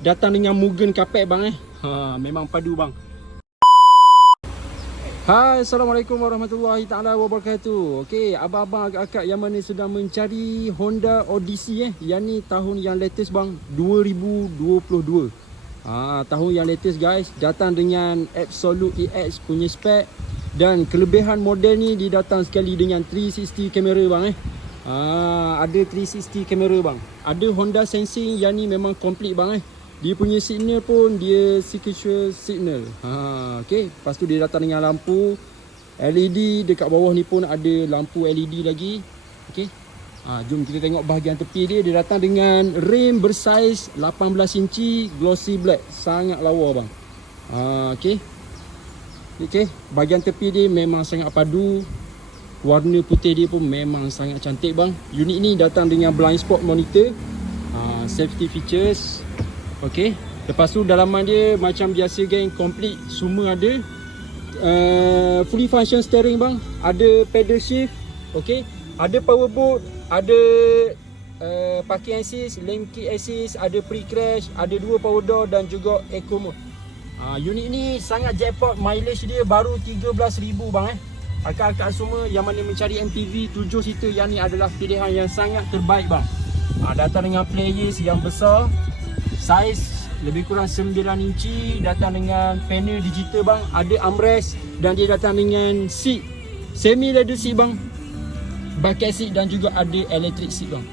datang dengan Mugen carpet bang memang padu bang. Hai, Assalamualaikum warahmatullahi taala wabarakatuh. Okey, abang-abang agak-agak yang mana sedang mencari Honda Odyssey yang ni tahun yang latest bang, 2022. Tahun yang latest guys, datang dengan Absolute EX punya spek dan kelebihan model ni dia datang sekali dengan 360 kamera bang ada 360 kamera bang. Ada Honda Sensing yang ni memang komplit bang Dia punya signal pun dia sequential signal. Okey, lepas tu dia datang dengan lampu LED, dekat bawah ni pun ada lampu LED lagi. Okey. Jom kita tengok bahagian tepi dia. Dia datang dengan rim bersaiz 18 inci glossy black. Sangat lawa bang. Okey. Okey, bahagian tepi dia memang sangat padu. Warna putih dia pun memang sangat cantik bang. Unit ni datang dengan blind spot monitor. Safety features. Okey, lepas tu dalaman dia macam biasa geng, komplit semua ada. Fully function steering bang, ada pedal shift. Okey, ada power boot, ada parking assist, lane keep assist, ada pre-crash, ada dua power door dan juga eco mode. Unit ni sangat jackpot, mileage dia baru 13,000 bang Akak-akak semua yang mana mencari MPV 7 seater yang ni adalah pilihan yang sangat terbaik bang. Datang dengan players yang besar, saiz lebih kurang 9 inci, datang dengan panel digital bang, ada armrest dan dia datang dengan seat semi leather seat bang, bucket seat dan juga ada electric seat bang.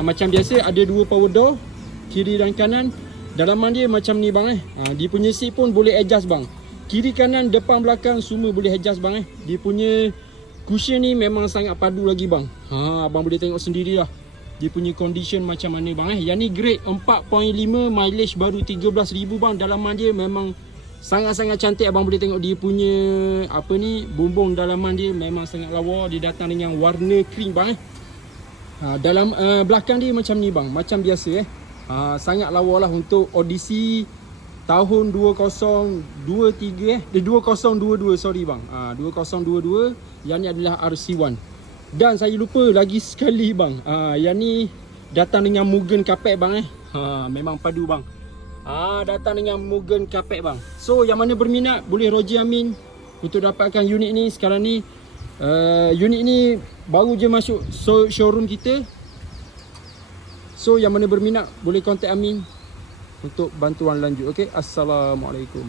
Macam biasa ada dua power door kiri dan kanan. Dalaman dia macam ni bang dia punya seat pun boleh adjust bang, kiri kanan depan belakang semua boleh adjust bang Dia punya cushion ni memang sangat padu lagi bang. Abang boleh tengok sendiri lah dia punya condition macam mana bang Yang ni grade 4.5, mileage baru 13,000 bang. Dalaman dia memang sangat-sangat cantik. Abang boleh tengok dia punya apa ni, bumbung dalaman dia memang sangat lawa. Dia datang dengan warna cream bang Dalam belakang dia macam ni bang, macam biasa sangat lawa lah untuk Odyssey tahun 2023 2022 sorry bang 2022. Yang ni adalah RC1. Dan saya lupa lagi sekali bang, yang ni datang dengan Mugen carpet bang memang padu bang. Datang dengan Mugen carpet bang. So yang mana berminat boleh Roger Amin untuk dapatkan unit ni. Sekarang ni unit ni baru je masuk showroom kita. So yang mana berminat boleh contact Amin untuk bantuan lanjut. Okey, assalamualaikum.